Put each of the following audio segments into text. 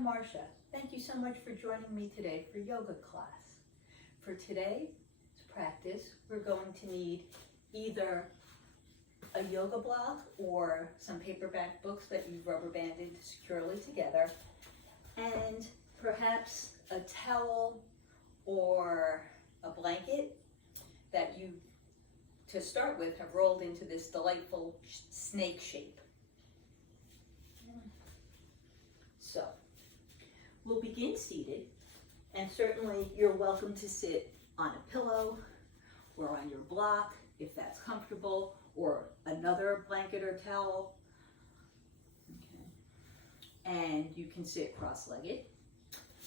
I'm Marcia. Thank you so much for joining me today for yoga class. For today's practice, we're going to need either a yoga block or some paperback books that you've rubber banded securely together, and perhaps a towel or a blanket that you, to start with, have rolled into this delightful snake shape. So, we'll begin seated, and certainly you're welcome to sit on a pillow or on your block if that's comfortable, or another blanket or towel. Okay. And you can sit cross-legged.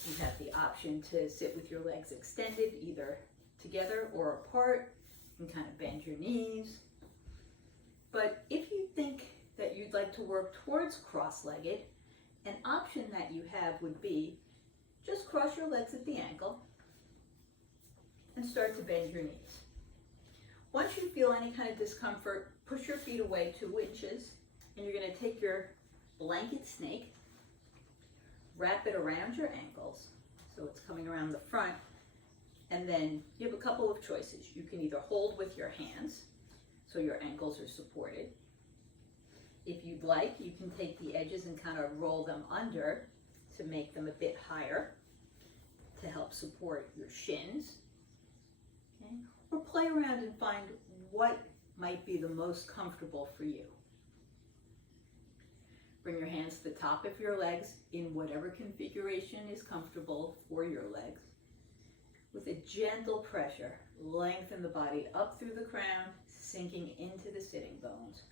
You have the option to sit with your legs extended, either together or apart. You can kind of bend your knees. But if you think that you'd like to work towards cross-legged, an option that you have would be just cross your legs at the ankle and start to bend your knees. Once you feel any kind of discomfort, push your feet away 2 inches, and you're going to take your blanket snake, wrap it around your ankles, so it's coming around the front, and then you have a couple of choices. You can either hold with your hands, so your ankles are supported. If you'd like, you can take the edges and kind of roll them under to make them a bit higher to help support your shins. Okay? Or play around and find what might be the most comfortable for you. Bring your hands to the top of your legs in whatever configuration is comfortable for your legs. With a gentle pressure, lengthen the body up through the crown, sinking into the sitting bones.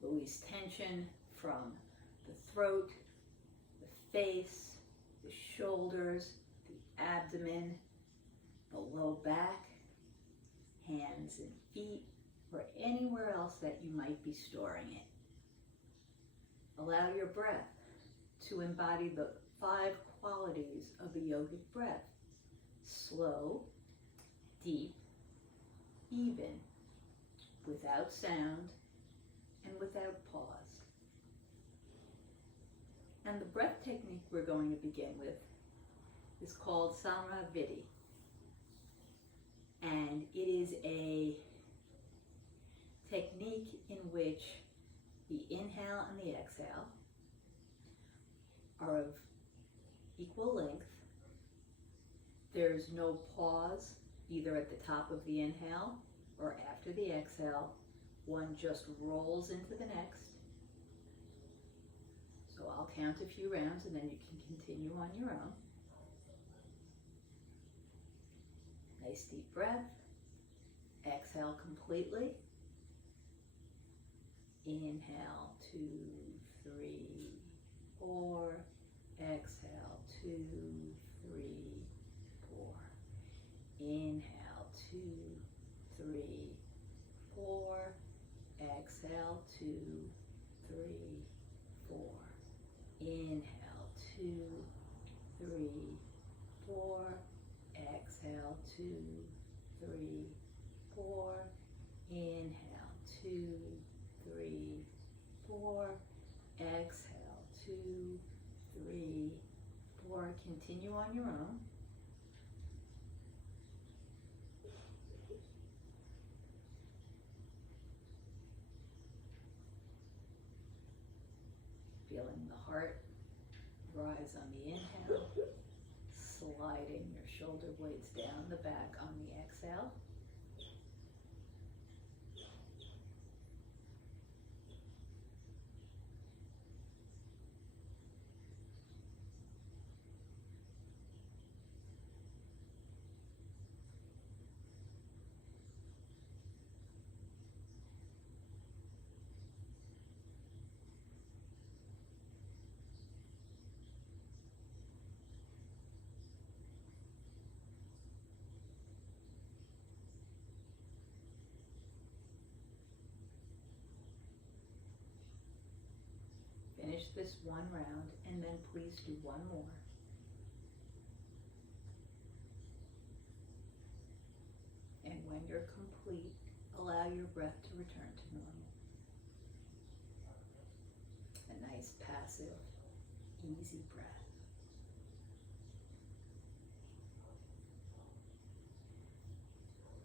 Release tension from the throat, the face, the shoulders, the abdomen, the low back, hands and feet, or anywhere else that you might be storing it. Allow your breath to embody the 5 qualities of a yogic breath: slow, deep, even, without sound, and without pause. And the breath technique we're going to begin with is called Samraviti. And it is a technique in which the inhale and the exhale are of equal length. There's no pause either at the top of the inhale or after the exhale. One just rolls into the next. So I'll count a few rounds and then you can continue on your own. Nice deep breath. Exhale completely. Inhale, 2, 3, 4. Exhale, 2, 3, 4. Inhale, 2, 3, 4. Exhale, 2, 3, 4. Inhale, 2, 3, 4. Exhale, 2, 3, 4. Inhale, 2, 3, 4. Exhale, 2, 3, 4. Continue on your own. Feeling the heart rise on the inhale, sliding your shoulder blades down the back on the exhale. Finish this one round and then please do one more. And when you're complete, allow your breath to return to normal. A Nice, passive, easy breath.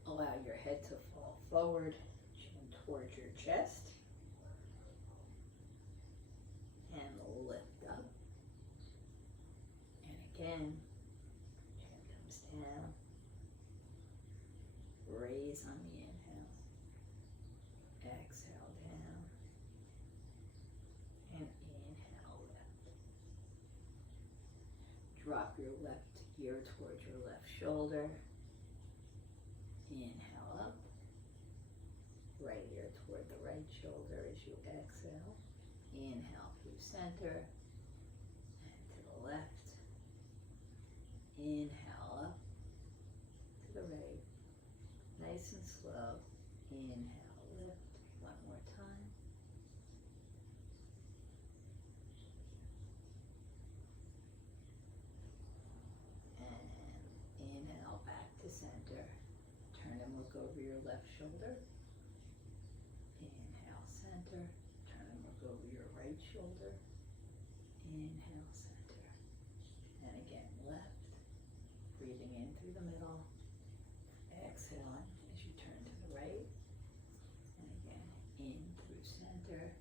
Allow your head to fall forward, chin towards your chest, and lift up. And again, chin comes down. Raise on the inhale. Exhale down. And inhale, lift. Drop your left ear towards your left shoulder. Inhale up. Right ear toward the right shoulder as you exhale. Inhale through center. And to the left. Inhale up. To the right. Nice and slow. Inhale, lift. One more time. And inhale back to center. Turn and look over your left shoulder. Inhale, center. Turn and look over your right shoulder. Inhale, center. And again, left. Breathing in through the middle. Exhaling as you turn to the right. And again, in through center.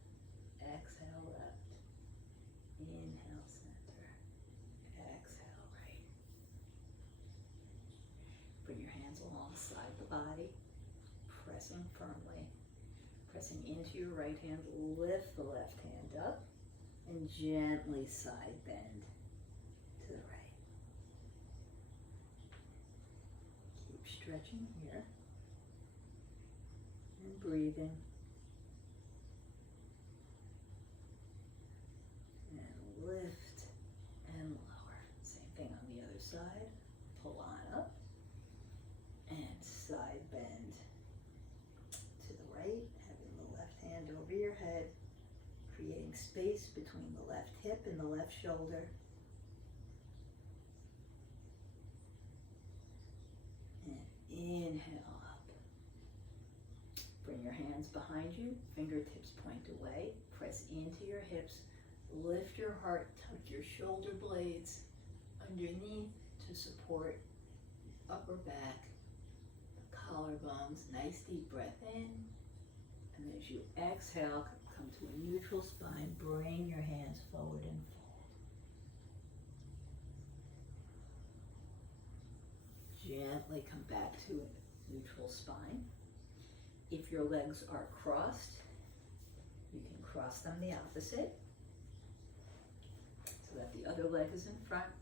Exhale, left. Inhale, center. Exhale, right. Bring your hands alongside the body, pressing firmly. Pressing into your right hand, lift the left hand up, and gently side bend to the right. Keep stretching here, and breathing. And lift and lower. Same thing on the other side. Pull on up. And side bend to the right, having the left hand over your head, creating space between the left hip and the left shoulder. And inhale up. Bring your hands behind you, fingertips point away, press into your hips, lift your heart, tuck your shoulder blades underneath to support upper back. Collarbones, nice deep breath in, and as you exhale, come to a neutral spine, bring your hands forward and fold. Gently come back to a neutral spine. If your legs are crossed, you can cross them the opposite, so that the other leg is in front.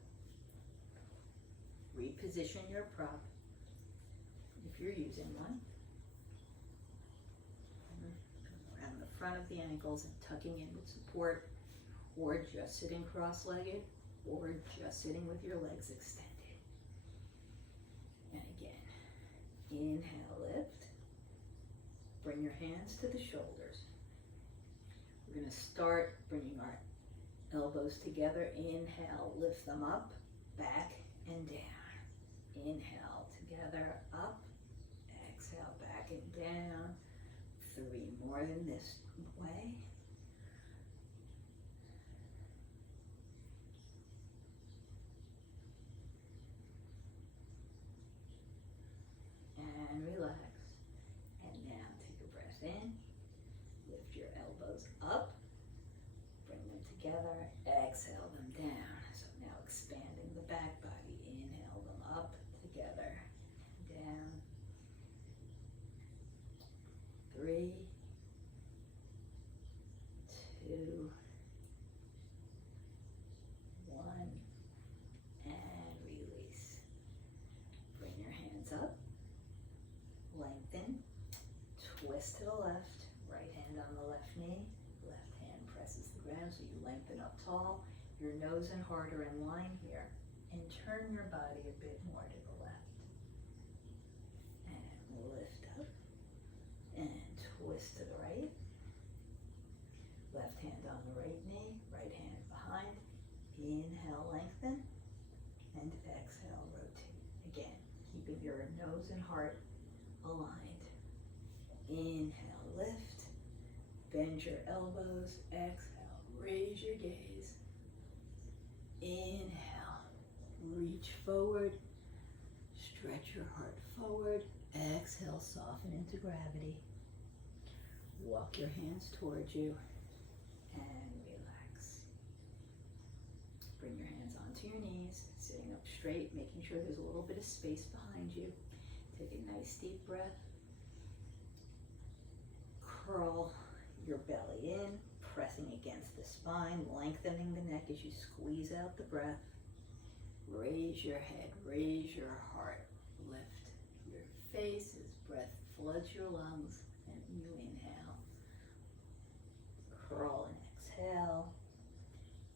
Reposition your prop. If you're using one, around the front of the ankles and tucking in with support, or just sitting cross-legged, or just sitting with your legs extended. And again, inhale, lift. Bring your hands to the shoulders. We're going to start bringing our elbows together. Inhale, lift them up, back and down. Inhale, together, up. Exhale, back and down. 3 more in this way. And relax. And now take a breath in. Lift your elbows up. Bring them together. Exhale them down. So now expanding the back body. Inhale them up together. Down. 3, 2, 1, and release. Bring your hands up, lengthen, twist to the left, right hand on the left knee, left hand presses the ground so you lengthen up tall. Your nose and heart are in line here, and turn your body a bit more to the left. And lift up. And twist to the right. Left hand on the right knee, right hand behind. Inhale, lengthen. And exhale, rotate. Again, keeping your nose and heart aligned. Inhale, lift. Bend your elbows. Exhale, Raise your gaze. Inhale. Reach forward. Stretch your heart forward. Exhale, soften into gravity. Walk your hands towards you and relax. Bring your hands onto your knees, sitting up straight, making sure there's a little bit of space behind you. Take a nice deep breath. Curl your belly in, pressing against the spine, lengthening the neck as you squeeze out the breath. Raise your head, raise your heart, lift your face as breath floods your lungs, and you inhale. Curl and exhale.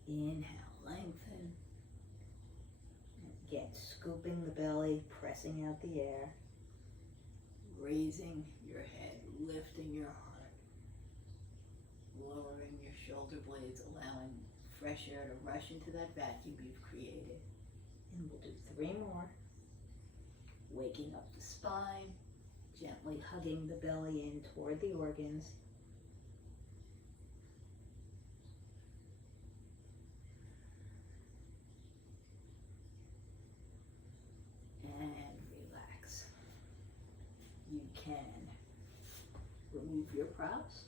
Inhale, lengthen. Again, scooping the belly, pressing out the air. Raising your head, lifting your heart. Lowering your shoulder blades, allowing fresh air to rush into that vacuum you've created. And we'll do 3 more. Waking up the spine, gently hugging the belly in toward the organs. And relax. You can remove your props.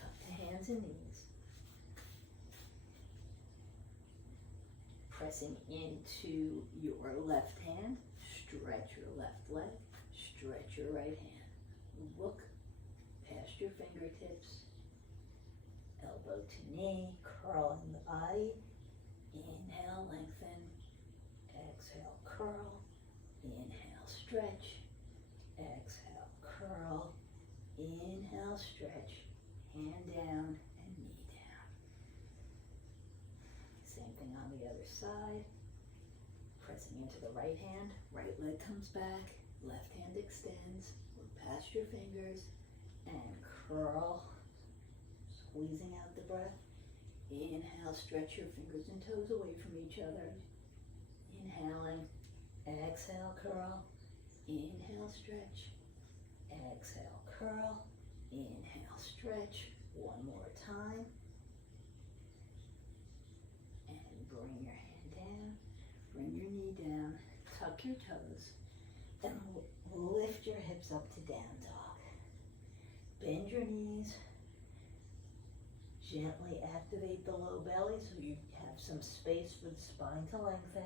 Come to hands and knees. Pressing into your left hand, stretch your left leg, stretch your right hand. Look past your fingertips, elbow to knee, curl in the body. Inhale, lengthen. Exhale, curl. Inhale, stretch. Exhale, curl. Inhale, stretch. Hand down and knee down. Same thing on the other side. Pressing into the right hand, right leg comes back, left hand extends, look past your fingers, and curl, squeezing out the breath. Inhale, stretch your fingers and toes away from each other. Inhaling, exhale, curl. Inhale, stretch. Exhale, curl. Inhale, stretch. One more time. And bring your hand down. Bring your knee down. Tuck your toes. And lift your hips up to down dog. Bend your knees. Gently activate the low belly so you have some space for the spine to lengthen.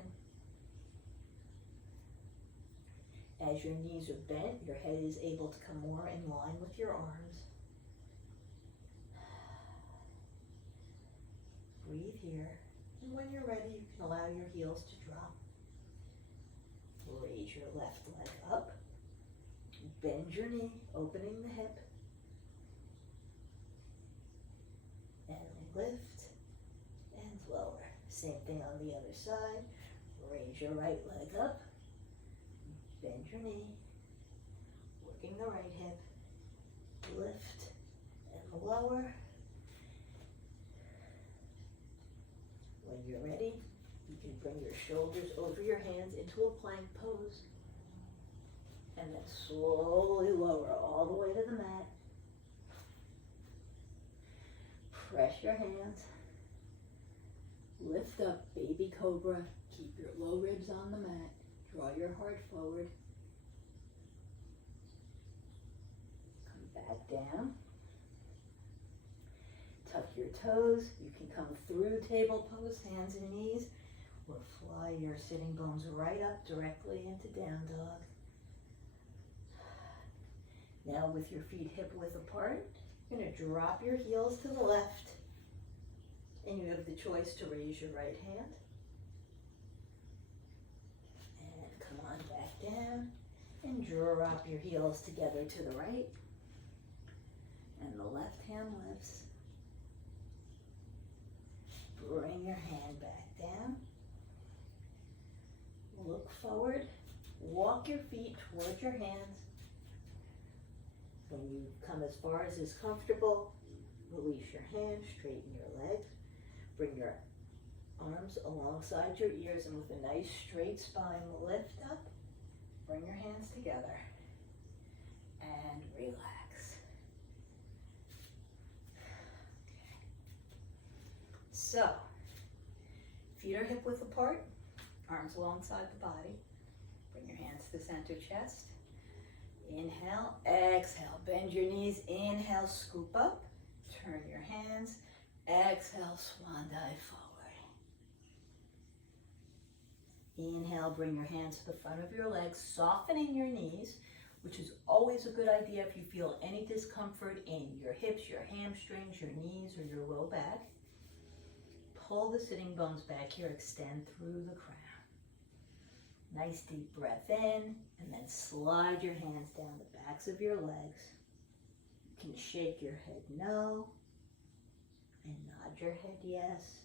As your knees are bent, your head is able to come more in line with your arms. Breathe here, and when you're ready, you can allow your heels to drop. Raise your left leg up. Bend your knee, opening the hip. And lift and lower. Same thing on the other side. Raise your right leg up. Bend your knee. Working the right hip. Lift and lower. When you're ready, you can bring your shoulders over your hands into a plank pose. And then slowly lower all the way to the mat. Press your hands. Lift up, baby cobra. Keep your low ribs on the mat. Draw your heart forward. Come back down. Tuck your toes. You can come through table pose, hands and knees, or fly your sitting bones right up directly into down dog. Now with your feet hip width apart, you're going to drop your heels to the left, and you have the choice to raise your right hand. And come on back down, and drop your heels together to the right, and the left hand lifts. Bring your hand back down. Look forward, walk your feet towards your hands. When you come as far as is comfortable, release your hand, straighten your legs, bring your arms alongside your ears, and with a nice straight spine, lift up, bring your hands together, and relax. So, feet are hip width apart, arms alongside the body. Bring your hands to the center chest. Inhale, exhale, bend your knees. Inhale, scoop up, turn your hands. Exhale, swan dive forward. Inhale, bring your hands to the front of your legs, softening your knees, which is always a good idea if you feel any discomfort in your hips, your hamstrings, your knees, or your low back. Pull the sitting bones back here, extend through the crown. Nice deep breath in, and then slide your hands down the backs of your legs. You can shake your head no, and nod your head yes.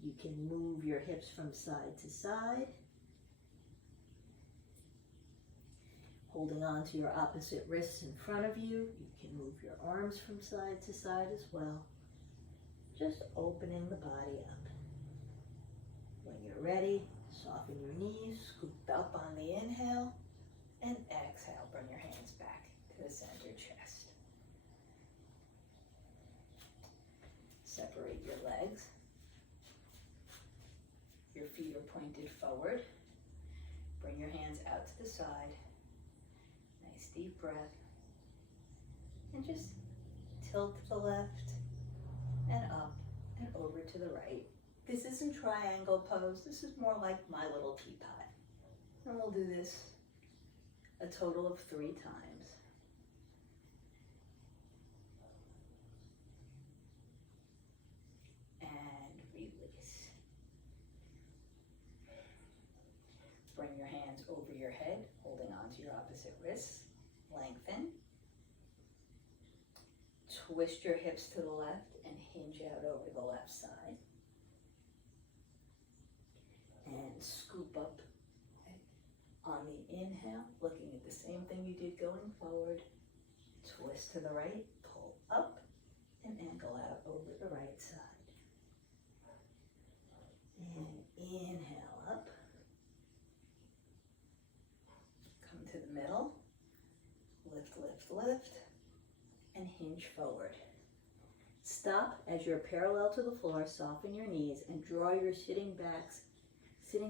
You can move your hips from side to side, holding on to your opposite wrists in front of you. You can move your arms from side to side as well, just opening the body up. When you're ready, soften your knees, scoop up on the inhale, and exhale, bring your hands back to the center chest. Separate your legs. Your feet are pointed forward. Bring your hands out to the side. Nice deep breath. And just tilt to the left and up and over to the right. This isn't triangle pose. This is more like my little teapot. And we'll do this a total of 3 times. And release. Bring your hands over your head, holding onto your opposite wrists. Lengthen. Twist your hips to the left and hinge out over the left side. And scoop up on the inhale, looking at the same thing you did going forward. Twist to the right, pull up, and angle out over the right side. And inhale up. Come to the middle. Lift, lift, lift, and hinge forward. Stop as you're parallel to the floor, soften your knees, and draw your sitting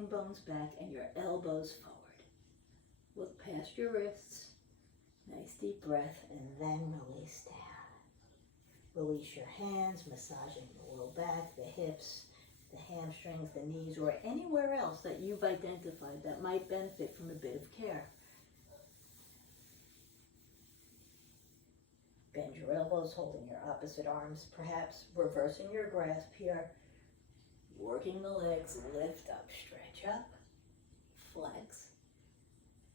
bones back and your elbows forward. Look past your wrists. Nice deep breath, and then release down. Release your hands, massaging the low back, the hips, the hamstrings, the knees, or anywhere else that you've identified that might benefit from a bit of care. Bend your elbows, holding your opposite arms, perhaps reversing your grasp here. Working the legs, lift up, stretch up, flex,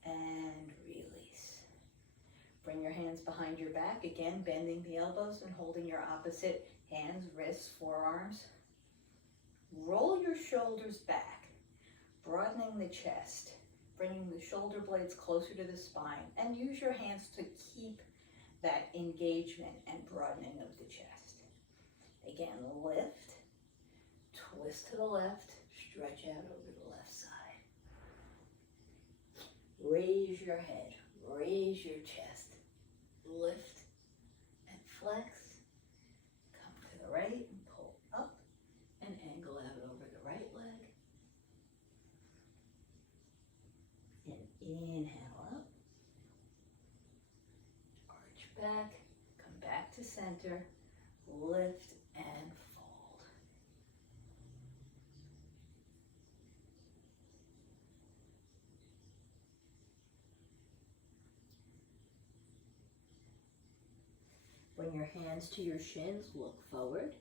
and release. Bring your hands behind your back, again bending the elbows and holding your opposite hands, wrists, forearms. Roll your shoulders back, broadening the chest, bringing the shoulder blades closer to the spine, and use your hands to keep that engagement and broadening of the chest. Again, lift. Twist to the left, stretch out over the left side. Raise your head, raise your chest, lift and flex. Come to the right and pull up and angle out over the right leg. And inhale up, arch back, come back to center, lift and fold. Bring your hands to your shins, look forward.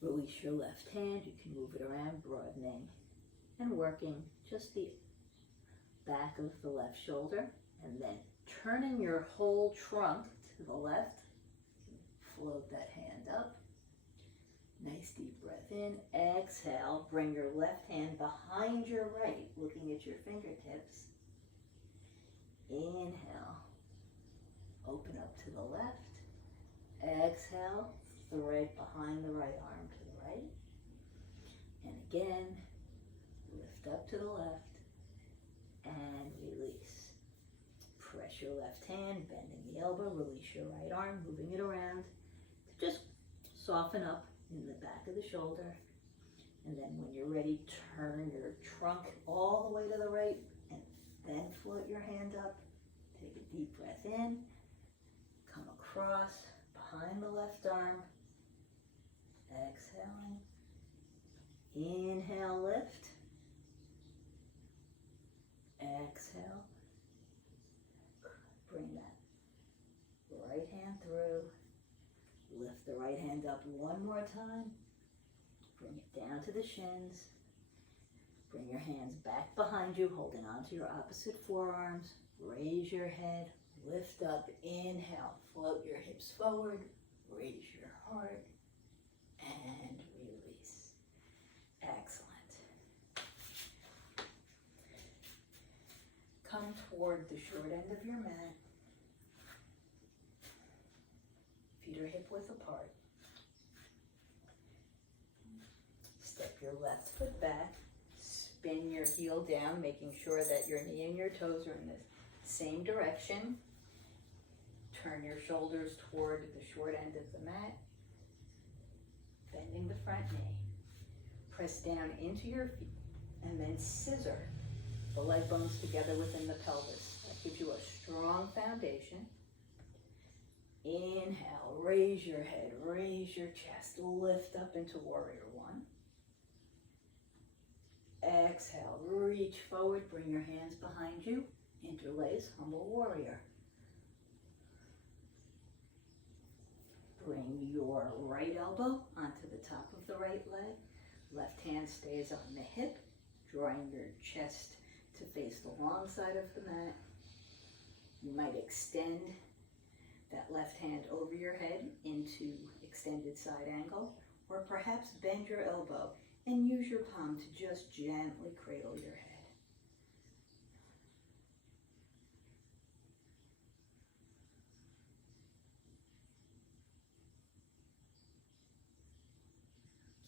Release your left hand, you can move it around, broadening and working just the back of the left shoulder, and then turning your whole trunk to the left. Float that hand up. Nice deep breath in. Exhale, bring your left hand behind your right, looking at your fingertips. Inhale. Open up to the left. Exhale, thread behind the right arm to the right. And again, lift up to the left and release. Press your left hand, bending the elbow, release your right arm, moving it around to just soften up in the back of the shoulder. And then when you're ready, turn your trunk all the way to the right and then float your hand up. Take a deep breath in, come across behind the left arm, exhaling. Inhale, lift. Exhale. Bring that right hand through. Lift the right hand up one more time. Bring it down to the shins. Bring your hands back behind you, holding onto your opposite forearms. Raise your head, lift up, inhale, float your hips forward, raise your heart, and release. Excellent. Come toward the short end of your mat. Feet are hip width apart. Step your left foot back. Spin your heel down, making sure that your knee and your toes are in the same direction. Turn your shoulders toward the short end of the mat. Bending the front knee. Press down into your feet and then scissor the leg bones together within the pelvis. That gives you a strong foundation. Inhale, raise your head, raise your chest, lift up into warrior one. Exhale, reach forward, bring your hands behind you, interlace, humble warrior. Bring your right elbow onto the top of the right leg. Left hand stays on the hip, drawing your chest to face the long side of the mat. You might extend that left hand over your head into extended side angle, or perhaps bend your elbow and use your palm to just gently cradle your head.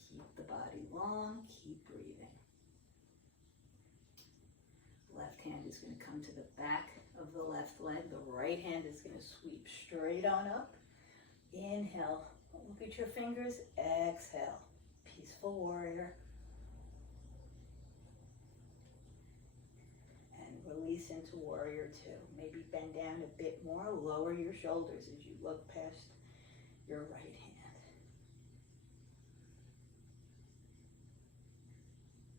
Keep the body long, keep breathing. Left hand is going to come to the back of the left leg. The right hand is going to sweep straight on up. Inhale, look at your fingers. Exhale, peaceful warrior. And release into warrior two. Maybe bend down a bit more, lower your shoulders as you look past your right hand.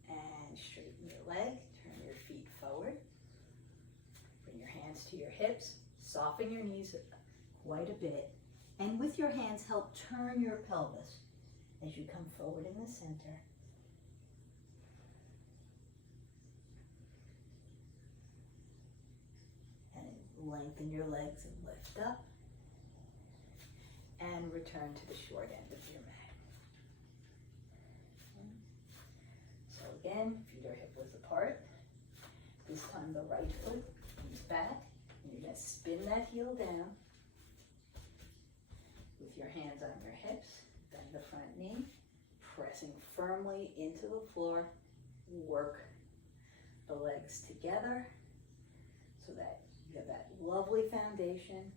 And straighten your leg. Turn your feet forward. Bring your hands to your hips. Soften your knees quite a bit. And with your hands, help turn your pelvis as you come forward in the center. And lengthen your legs and lift up. And return to the short end of your mat. So again, feet are hip width apart. This time the right foot is back, and you're going to spin that heel down with your hands on your hips, bend the front knee, pressing firmly into the floor. Work the legs together so that you have that lovely foundation.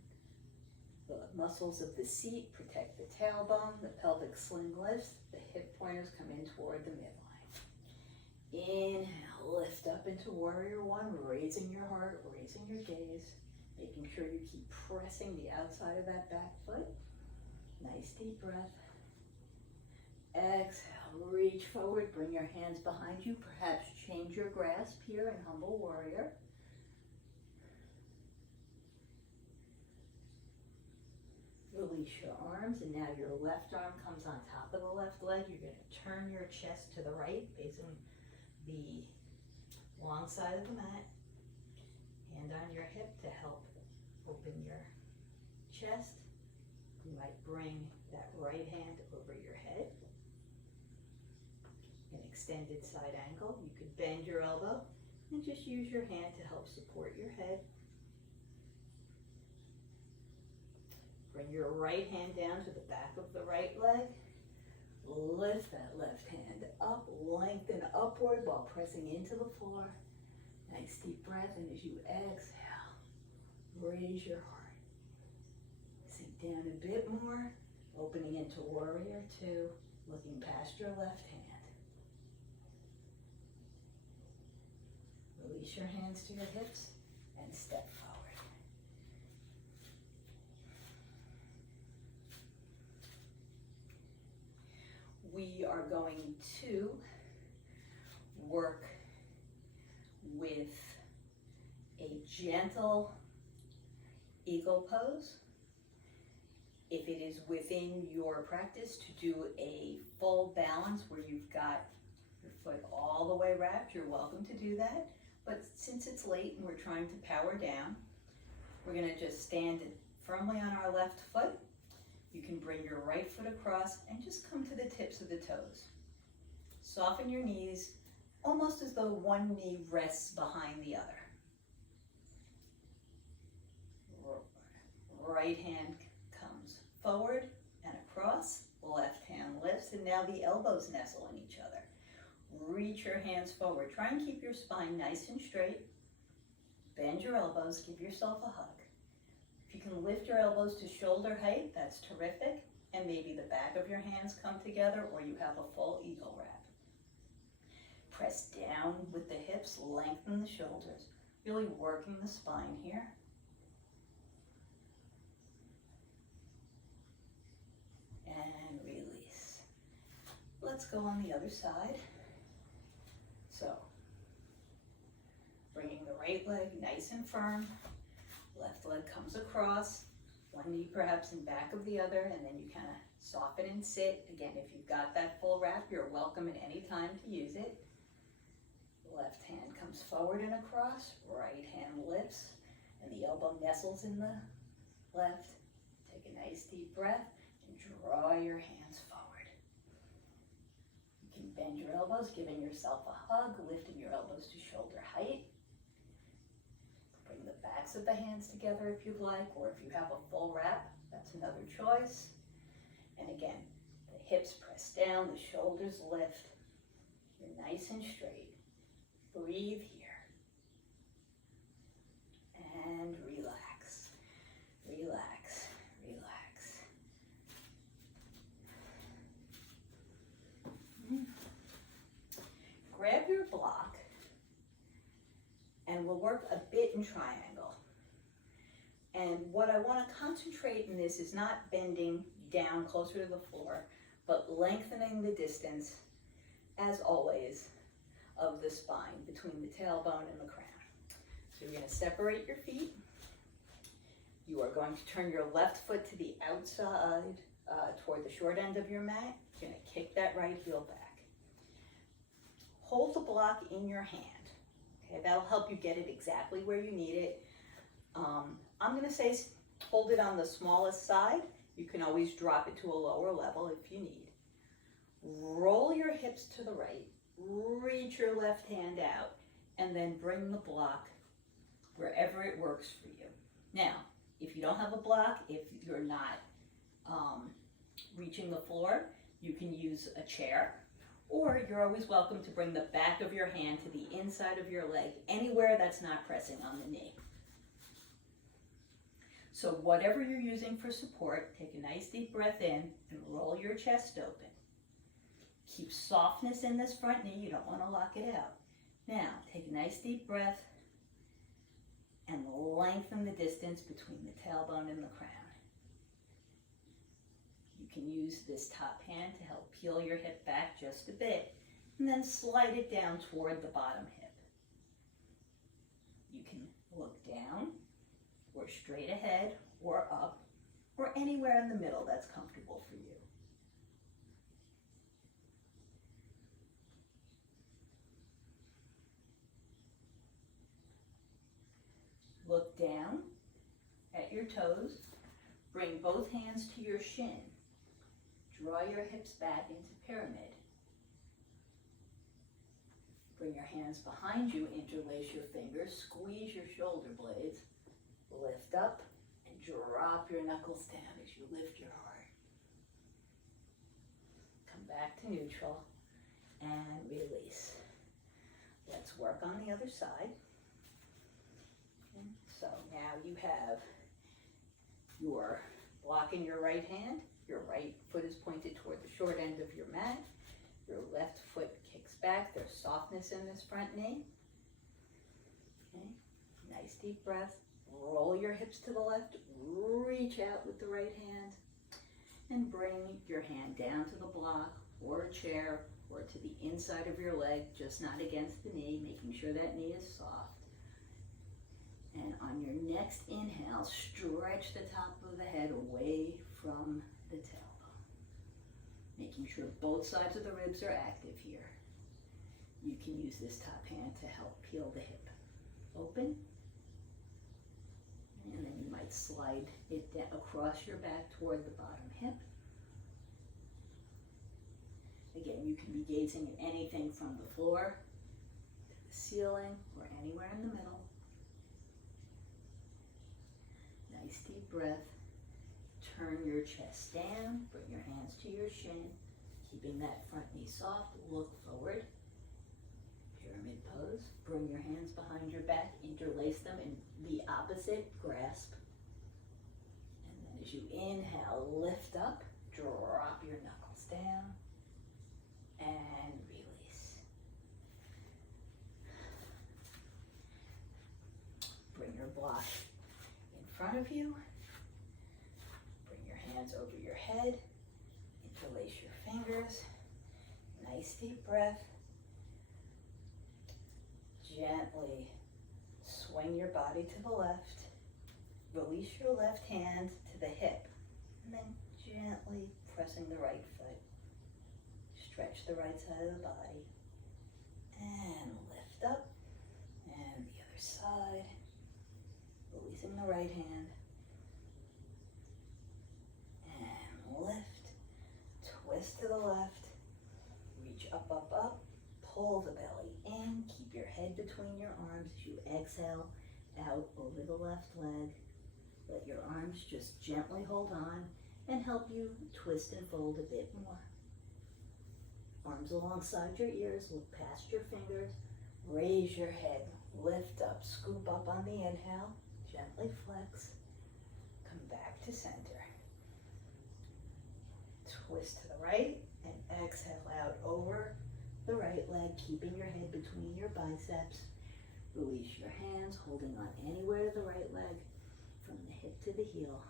The muscles of the seat protect the tailbone, the pelvic sling lifts, the hip pointers come in toward the midline. Inhale, lift up into warrior one, raising your heart, raising your gaze, making sure you keep pressing the outside of that back foot. Nice deep breath. Exhale, reach forward, bring your hands behind you, perhaps change your grasp here in humble warrior. Release your arms, and now your left arm comes on top of the left leg. You're going to turn your chest to the right, facing the long side of the mat. Hand on your hip to help open your chest. You might bring that right hand over your head. An extended side angle. You could bend your elbow and just use your hand to help support your head. Bring your right hand down to the back of the right leg. Lift that left hand up, lengthen upward while pressing into the floor. Nice deep breath, and as you exhale, raise your heart. Sink down a bit more, opening into warrior two. looking past your left hand. Release your hands to your hips and step forward. We are going to work with a gentle eagle pose. If it is within your practice to do a full balance where you've got your foot all the way wrapped, you're welcome to do that. But since it's late and we're trying to power down, we're going to just stand firmly on our left foot. You can bring your right foot across and just come to the tips of the toes. Soften your knees, almost as though one knee rests behind the other. Right hand comes forward and across, left hand lifts, and now the elbows nestle in each other. Reach your hands forward. Try and keep your spine nice and straight. Bend your elbows, give yourself a hug. If you can lift your elbows to shoulder height, that's terrific. And maybe the back of your hands come together or you have a full eagle wrap. Press down with the hips, lengthen the shoulders, really working the spine here. And release. Let's go on the other side. So, bringing the right leg nice and firm, left leg comes across, one knee perhaps in back of the other, and then you kind of soften and sit. Again, if you've got that full wrap, you're welcome at any time to use it. Left hand comes forward and across, right hand lifts, and the elbow nestles in the left. Take a nice deep breath and draw your hands forward. You can bend your elbows, giving yourself a hug, lifting your elbows to shoulder height. Bring the backs of the hands together if you'd like, or if you have a full wrap, that's another choice. And again, the hips press down, the shoulders lift. You're nice and straight. Breathe here. And relax, relax, relax. Grab your block and we'll work a bit in triangle. And what I want to concentrate in this is not bending down closer to the floor, but lengthening the distance, as always, of the spine between the tailbone and the crown. So you're going to separate your feet. You are going to turn your left foot to the outside toward the short end of your mat. You're going to kick that right heel back. Hold the block in your hand. Okay, that'll help you get it exactly where you need it. I'm going to say hold it on the smallest side. You can always drop it to a lower level if you need. Roll your hips to the right. Reach your left hand out and then bring the block wherever it works for you. Now, if you don't have a block, if you're not reaching the floor, you can use a chair, or you're always welcome to bring the back of your hand to the inside of your leg, anywhere that's not pressing on the knee. So whatever you're using for support, take a nice deep breath in and roll your chest open. Keep softness in this front knee, you don't want to lock it out. Now, take a nice deep breath and lengthen the distance between the tailbone and the crown. You can use this top hand to help peel your hip back just a bit, and then slide it down toward the bottom hip. You can look down, or straight ahead, or up, or anywhere in the middle that's comfortable for you. Look down at your toes. Bring both hands to your shin. Draw your hips back into pyramid. Bring your hands behind you, interlace your fingers, squeeze your shoulder blades, lift up, and drop your knuckles down as you lift your heart. Come back to neutral and release. Let's work on the other side. So now you have your block in your right hand, Your right foot is pointed toward the short end of your mat. Your left foot kicks back. There's softness in this front knee. Okay, nice deep breath. Roll your hips to the left. Reach out with the right hand. And bring your hand down to the block or a chair or to the inside of your leg, just not against the knee, making sure that knee is soft. And on your next inhale, stretch the top of the head away from the tailbone, making sure both sides of the ribs are active here. You can use this top hand to help peel the hip open. And then you might slide it down across your back toward the bottom hip. Again, you can be gazing at anything from the floor to the ceiling or anywhere in the middle. Nice deep breath. Turn your chest down. Bring your hands to your shin. Keeping that front knee soft. Look forward. Pyramid pose. Bring your hands behind your back. Interlace them in the opposite grasp. And then as you inhale, lift up. Drop your knuckles down. And release. Bring your block in front of you. Bring your hands over your head. Interlace your fingers. Nice deep breath. Gently swing your body to the left. Release your left hand to the hip. And then gently pressing the right foot. Stretch the right side of the body. And lift up. And the other side. Releasing the right hand. And lift. Twist to the left. Reach up, up, up. Pull the belly in. Keep your head between your arms as you exhale out over the left leg. Let your arms just gently hold on and help you twist and fold a bit more. Arms alongside your ears, look past your fingers. Raise your head, lift up, scoop up on the inhale. Gently flex. Come back to center. Twist to the right and exhale out over the right leg, keeping your head between your biceps. Release your hands, holding on anywhere to the right leg, from the hip to the heel.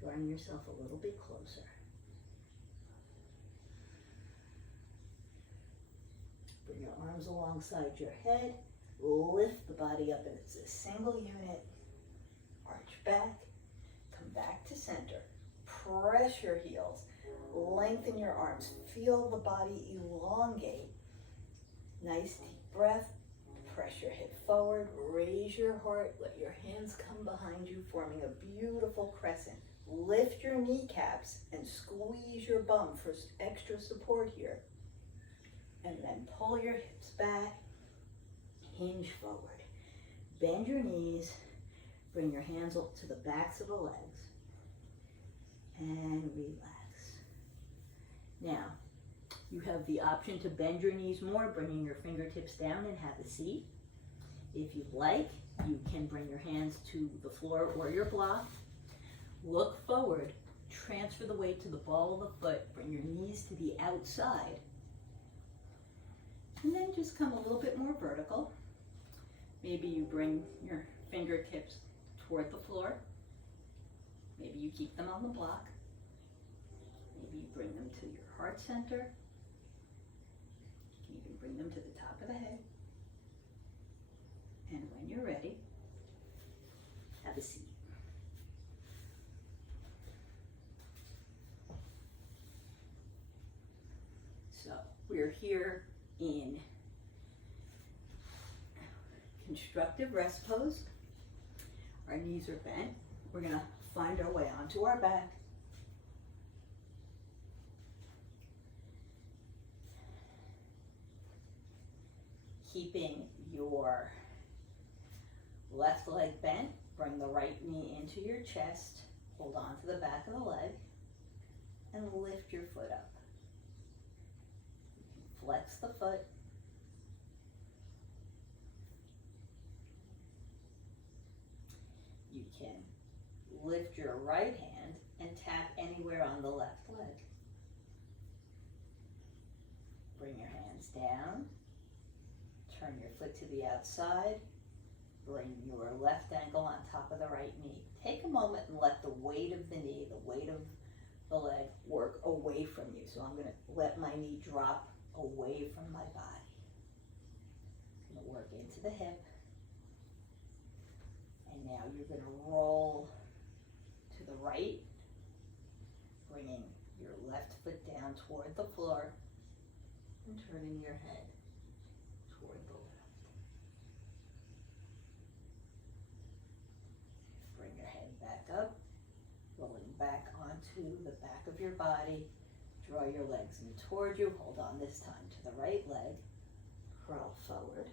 Drawing yourself a little bit closer. Bring your arms alongside your head. Lift the body up as a single unit. Arch back. Come back to center. Press your heels. Lengthen your arms. Feel the body elongate. Nice deep breath. Press your hip forward. Raise your heart. Let your hands come behind you, forming a beautiful crescent. Lift your kneecaps and squeeze your bum for extra support here. And then pull your hips back. Hinge forward. Bend your knees. Bring your hands up to the backs of the legs. And relax. Now, you have the option to bend your knees more, bringing your fingertips down and have a seat. If you'd like, you can bring your hands to the floor or your block. Look forward. Transfer the weight to the ball of the foot. Bring your knees to the outside. And then just come a little bit more vertical. Maybe you bring your fingertips toward the floor. Maybe you keep them on the block. Maybe you bring them to your heart center. You can even bring them to the top of the head. And when you're ready, have a seat. So we're here in constructive rest pose. Our knees are bent. We're going to find our way onto our back. Keeping your left leg bent, bring the right knee into your chest. Hold on to the back of the leg and lift your foot up. You can flex the foot. You can lift your right hand and tap any anywhere on the left leg. Bring your hands down. Turn your foot to the outside. Bring your left ankle on top of the right knee. Take a moment and let the weight of the knee, the weight of the leg, work away from you. So I'm going to let my knee drop away from my body. I'm going to work into the hip. And now you're going to roll to the right, bringing your left foot down toward the floor and turning your head toward the left. Bring your head back up, rolling back onto the back of your body. Draw your legs in toward you. Hold on this time to the right leg. Curl forward.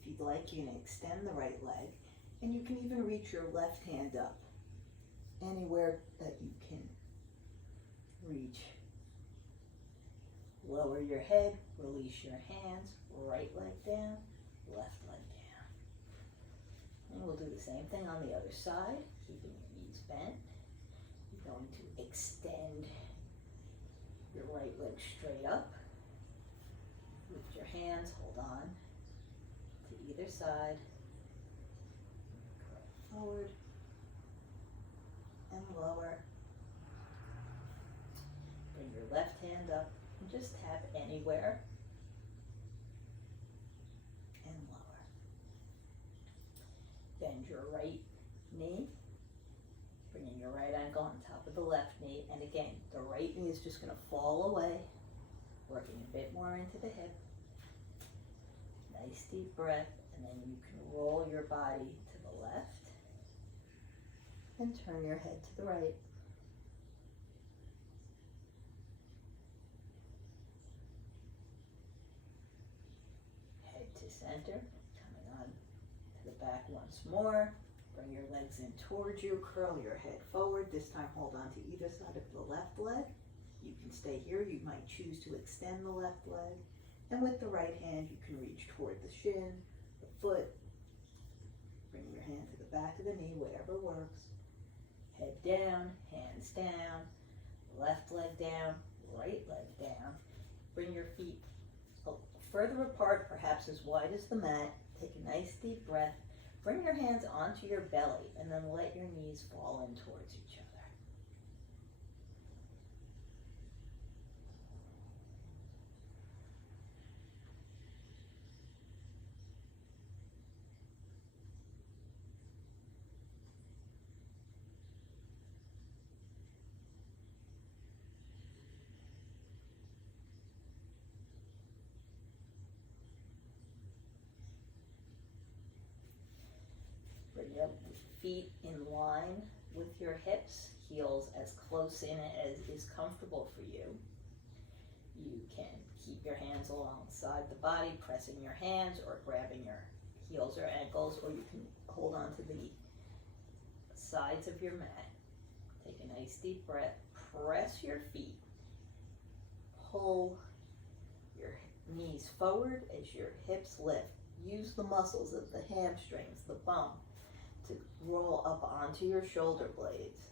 If you'd like, you can extend the right leg, and you can even reach your left hand up anywhere that you can reach. Lower your head, release your hands, right leg down, left leg down. And we'll do the same thing on the other side, keeping your knees bent. You're going to extend your right leg straight up. Lift your hands, hold on to either side. Curl forward and lower. Bring your left hand up and just tap anywhere and lower. Bend your right knee, bringing your right ankle on top of the left knee, and again, the right knee is just going to fall away, working a bit more into the hip. Nice deep breath, and then you can roll your body to the left and turn your head to the right. Head to center, coming on to the back once more. Bring your legs in towards you, curl your head forward. This time hold on to either side of the left leg. You can stay here. You might choose to extend the left leg. And with the right hand, you can reach toward the shin, the foot. Bring your hand to the back of the knee, whatever works. Head down, hands down, left leg down, right leg down. Bring your feet further apart, perhaps as wide as the mat. Take a nice deep breath. Bring your hands onto your belly and then let your knees fall in towards each other. Bring your feet in line with your hips, heels as close in as is comfortable for you. You can keep your hands alongside the body, pressing your hands or grabbing your heels or ankles, or you can hold on to the sides of your mat. Take a nice deep breath, press your feet, pull your knees forward as your hips lift. Use the muscles of the hamstrings, the bum, to roll up onto your shoulder blades.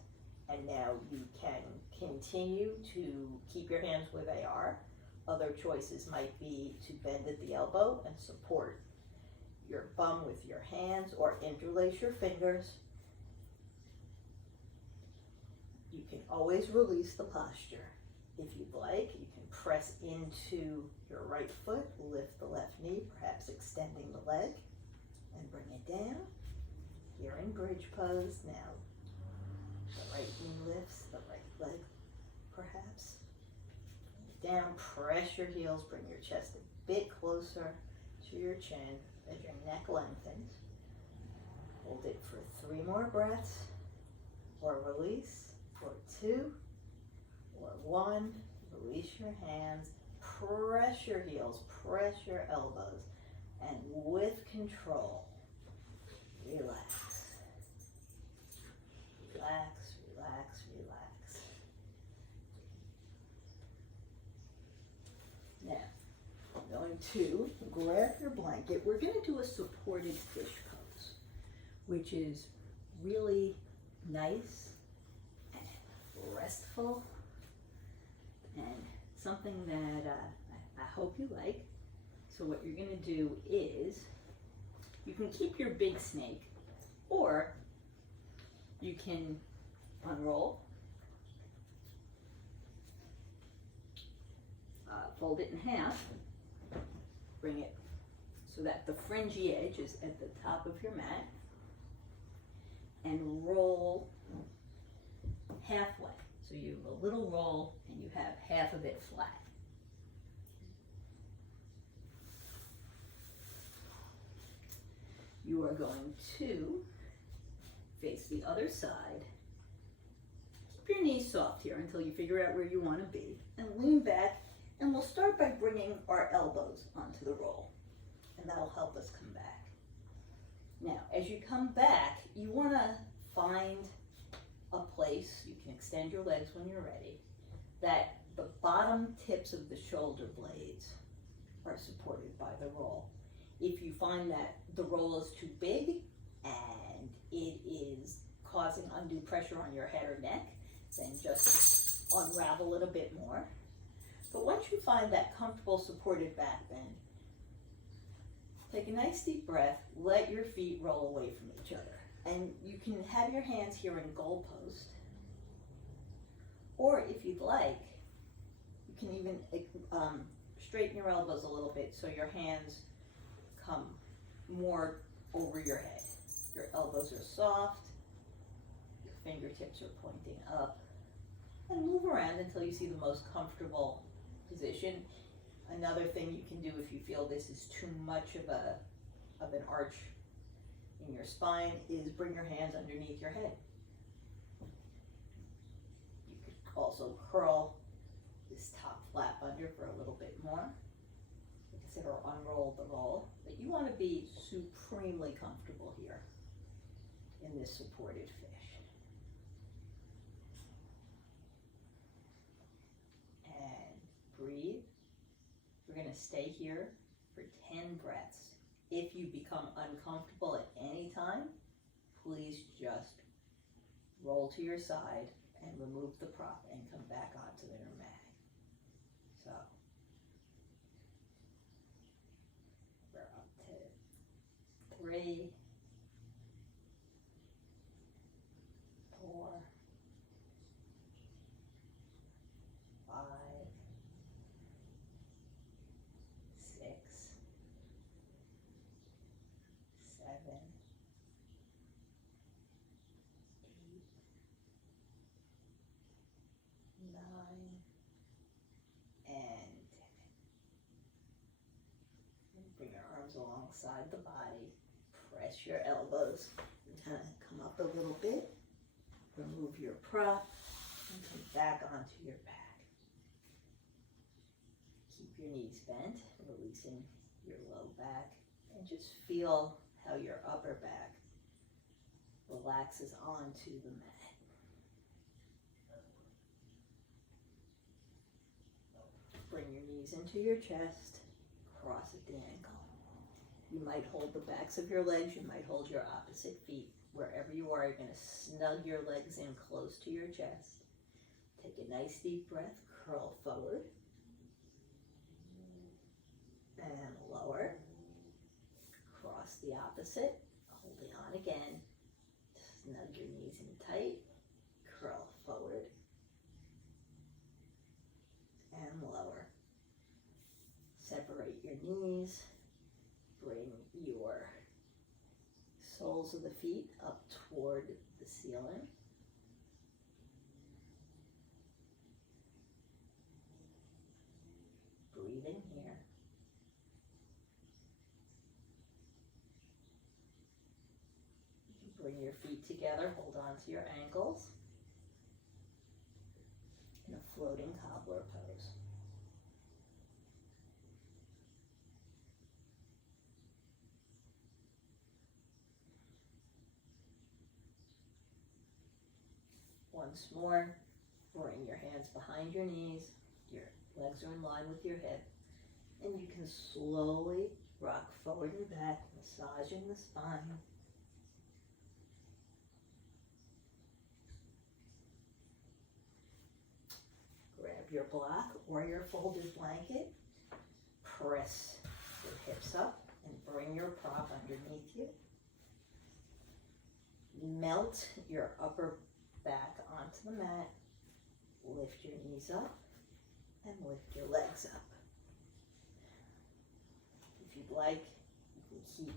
And now you can continue to keep your hands where they are. Other choices might be to bend at the elbow and support your bum with your hands, or interlace your fingers. You can always release the posture. If you'd like, you can press into your right foot, lift the left knee, perhaps extending the leg, and bring it down. You're in bridge pose now. The right knee lifts, the right leg perhaps. Down, press your heels, bring your chest a bit closer to your chin as your neck lengthens. Hold it for 3 more breaths, or release, or 2, or 1. Release your hands, press your heels, press your elbows, and with control, relax. Relax, relax, relax. Now, I'm going to grab your blanket. We're going to do a supported fish pose, which is really nice restful and something that I hope you like. So what you're going to do is you can keep your big snake, or you can unroll, fold it in half, bring it so that the fringy edge is at the top of your mat, and roll halfway. So you have a little roll and you have half of it flat. You are going to face the other side. Keep your knees soft here until you figure out where you want to be, and lean back, and we'll start by bringing our elbows onto the roll, and that'll help us come back. Now, as you come back, you want to find a place, you can extend your legs when you're ready, that the bottom tips of the shoulder blades are supported by the roll. If you find that the roll is too big and it is causing undue pressure on your head or neck, then just unravel it a bit more. But once you find that comfortable supported back bend, take a nice deep breath, let your feet roll away from each other. And you can have your hands here in goalpost, or if you'd like, you can even straighten your elbows a little bit so your hands come more over your head. Your elbows are soft, your fingertips are pointing up, and move around until you see the most comfortable position. Another thing you can do if you feel this is too much of an arch in your spine is bring your hands underneath your head. You could also curl this top flap under for a little bit more. Like I said, or unroll the roll. But you want to be supremely comfortable here in this supported fish. And breathe. We're going to stay here for 10 breaths. If you become uncomfortable at any time, please just roll to your side and remove the prop and come back onto the mat. So, we're up to 3, 4, 5, 6, 7, 8, and 10. Bring your arms alongside the body. Press your elbows. Kind of come up a little bit. Remove your prop and come back onto your back. Keep your knees bent, releasing your low back, and just feel how your upper back relaxes onto the mat. Bring your knees into your chest, cross at the ankle. You might hold the backs of your legs, you might hold your opposite feet. Wherever you are, you're going to snug your legs in close to your chest. Take a nice deep breath, curl forward, and lower. Cross the opposite, holding on again. Snug your knees in tight, curl forward, and lower. Separate your knees, bring your soles of the feet up toward the ceiling. Breathing here. You can bring your feet together, hold on to your ankles in a floating cobbler pose. Once more, bring your hands behind your knees, your legs are in line with your hip, and you can slowly rock forward and back, massaging the spine. your block or your folded blanket. Press your hips up and bring your prop underneath you. Melt your upper back onto the mat. Lift your knees up and lift your legs up. If you'd like, you can keep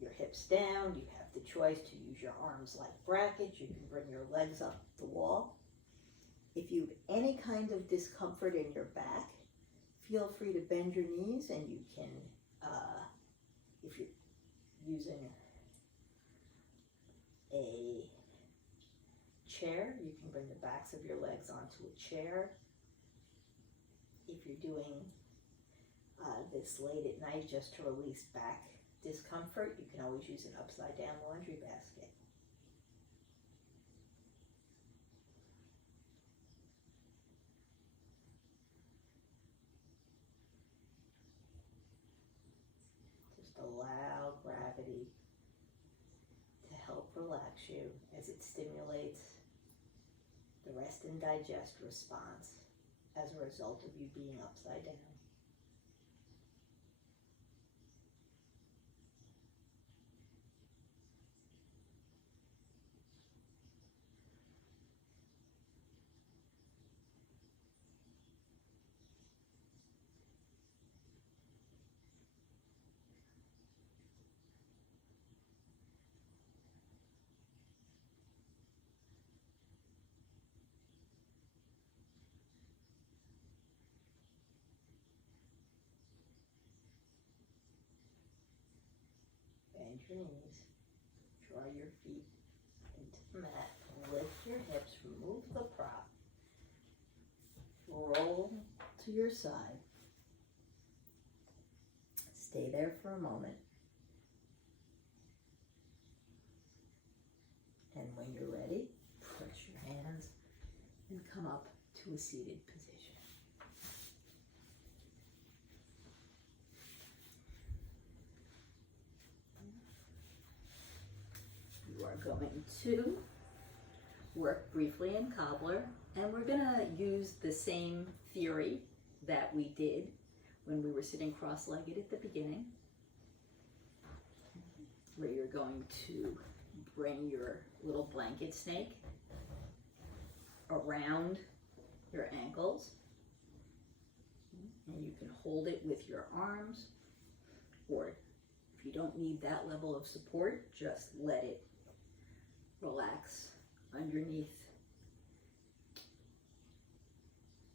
your hips down. You have the choice to use your arms like brackets. You can bring your legs up the wall. If you have any kind of discomfort in your back, feel free to bend your knees, and you can, if you're using a chair, you can bring the backs of your legs onto a chair. If you're doing this late at night just to release back discomfort, you can always use an upside down laundry basket. Just allow gravity to help relax you as it stimulates the rest and digest response as a result of you being upside down. Bend your knees, draw your feet into the mat, lift your hips, remove the prop, roll to your side, stay there for a moment, and when you're ready, press your hands and come up to a seated position. You are going to work briefly in cobbler, and we're going to use the same theory that we did when we were sitting cross-legged at the beginning, where you're going to bring your little blanket snake around your ankles, and you can hold it with your arms, or if you don't need that level of support, just let it relax underneath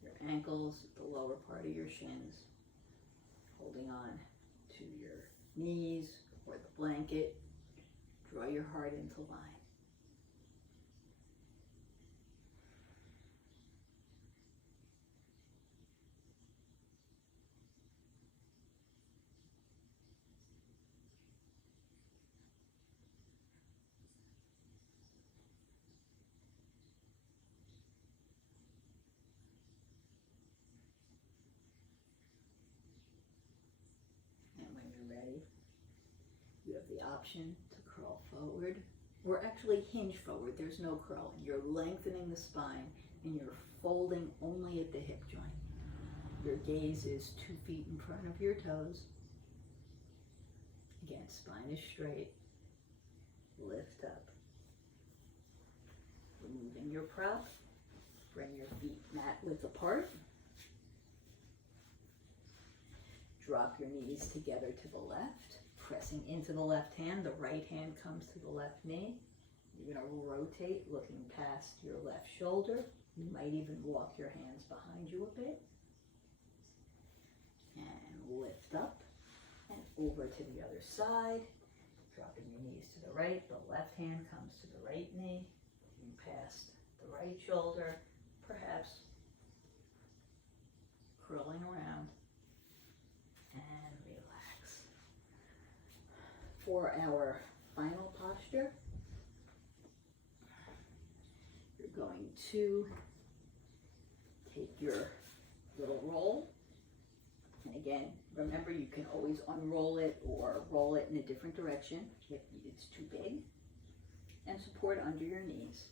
your ankles, the lower part of your shins, holding on to your knees or the blanket. Draw your heart into line. You have the option to curl forward, or actually hinge forward. There's no curling. You're lengthening the spine and you're folding only at the hip joint. Your gaze is 2 feet in front of your toes. Again, spine is straight. Lift up. Removing your prop. Bring your feet mat width apart. Drop your knees together to the left. Pressing into the left hand, the right hand comes to the left knee. You're going to rotate, looking past your left shoulder. You might even walk your hands behind you a bit. And lift up and over to the other side. Dropping your knees to the right. The left hand comes to the right knee. Looking past the right shoulder. Perhaps curling around. And relax. For our final posture, you're going to take your little roll, and again, remember you can always unroll it or roll it in a different direction if it's too big, and support under your knees.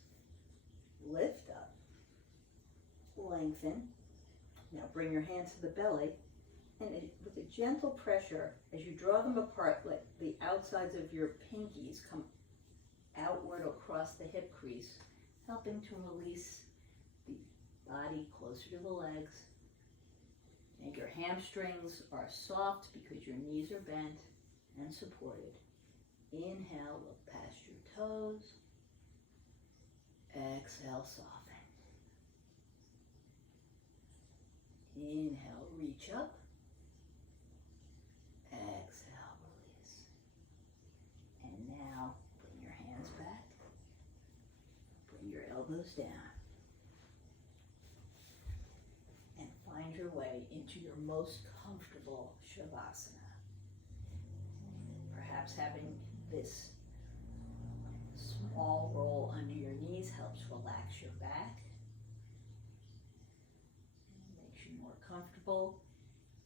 Lift up, lengthen, Now bring your hands to the belly, and with a gentle pressure, as you draw them apart, let the outsides of your pinkies come outward across the hip crease, helping to release the body closer to the legs. And your hamstrings are soft because your knees are bent and supported. Inhale, look past your toes. Exhale, soften. Inhale, reach up. Exhale, release. And now, bring your hands back. Bring your elbows down. And find your way into your most comfortable Shavasana. Perhaps having this small roll under your knees helps relax your back. Makes you more comfortable.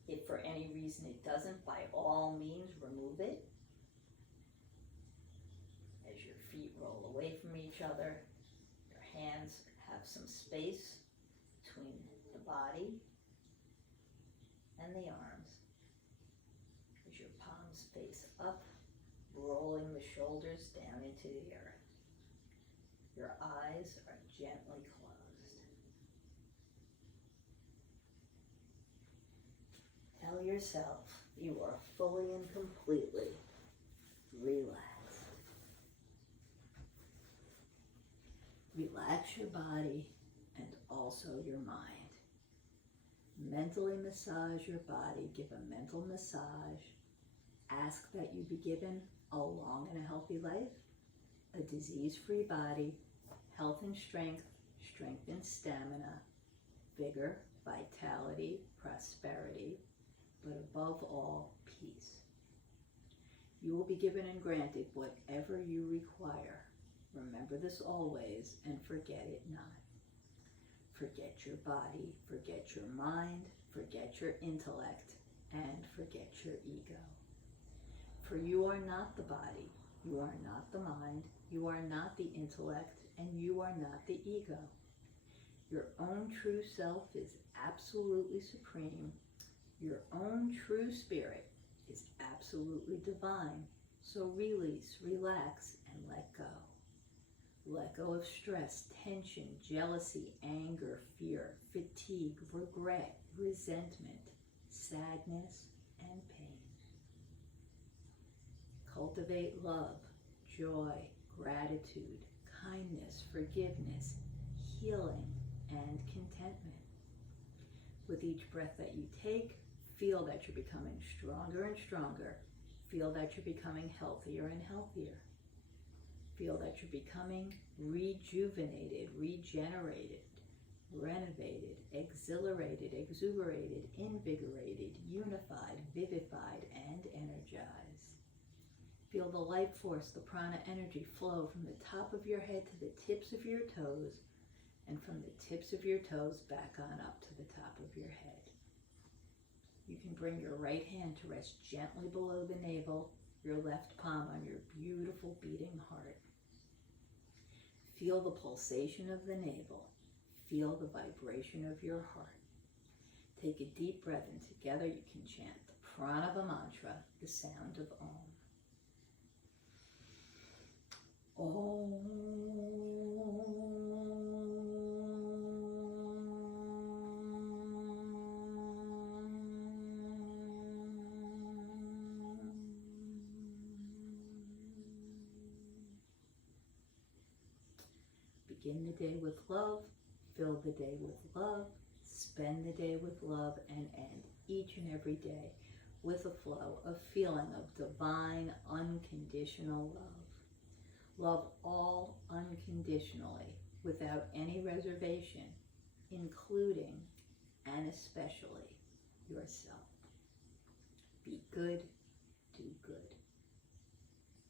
If for any reason it doesn't, by all means, remove it. As your feet roll away from each other, your hands have some space between the body and the arms. As your palms face up, rolling the shoulders down into the earth. Your eyes are gently closed. Tell yourself you are fully and completely relaxed. Relax your body and also your mind. Mentally massage your body. Give a mental massage. Ask that you be given a long and a healthy life, a disease-free body, health and strength, strength and stamina, vigor, vitality, prosperity, but above all, peace. You will be given and granted whatever you require. Remember this always and forget it not. Forget your body, forget your mind, forget your intellect, and forget your ego. For you are not the body, you are not the mind, you are not the intellect, and you are not the ego. Your own true self is absolutely supreme. Your own true spirit is absolutely divine. So release, relax, and let go. Let go of stress, tension, jealousy, anger, fear, fatigue, regret, resentment, sadness, and pain. Cultivate love, joy, gratitude, kindness, forgiveness, healing, and contentment. With each breath that you take, feel that you're becoming stronger and stronger. Feel that you're becoming healthier and healthier. Feel that you're becoming rejuvenated, regenerated, renovated, exhilarated, exuberated, invigorated, unified, vivified, and energized. Feel the life force, the prana energy flow from the top of your head to the tips of your toes, and from the tips of your toes back on up to the top of your head. You can bring your right hand to rest gently below the navel, your left palm on your beautiful beating heart. Feel the pulsation of the navel. Feel the vibration of your heart. Take a deep breath, and together you can chant the Pranava mantra, the sound of Om. Begin the day with love, fill the day with love, spend the day with love, and end each and every day with a flow of feeling of divine, unconditional love. Love all unconditionally, without any reservation, including and especially yourself. Be good, do good.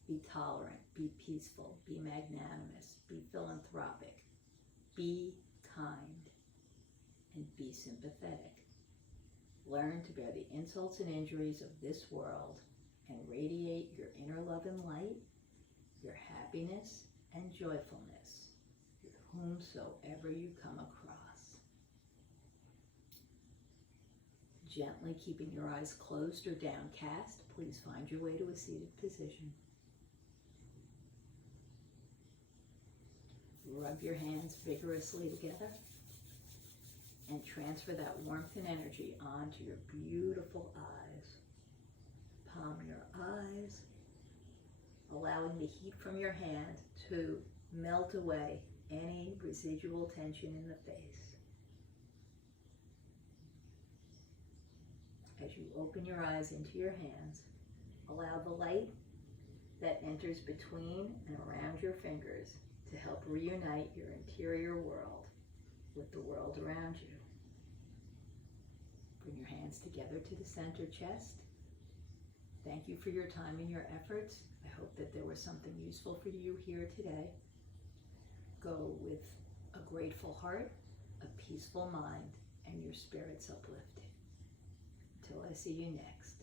Be tolerant, be peaceful, be magnanimous, be philanthropic, be kind, and be sympathetic. Learn to bear the insults and injuries of this world and radiate your inner love and light, your happiness and joyfulness, whomsoever you come across. Gently keeping your eyes closed or downcast, please find your way to a seated position. Rub your hands vigorously together and transfer that warmth and energy onto your beautiful eyes. Palm your eyes, allowing the heat from your hand to melt away any residual tension in the face. As you open your eyes into your hands, allow the light that enters between and around your fingers to help reunite your interior world with the world around you. Bring your hands together to the center chest. Thank you for your time and your efforts. I hope that there was something useful for you here today. Go with a grateful heart, a peaceful mind, and your spirits uplifted. Until I see you next.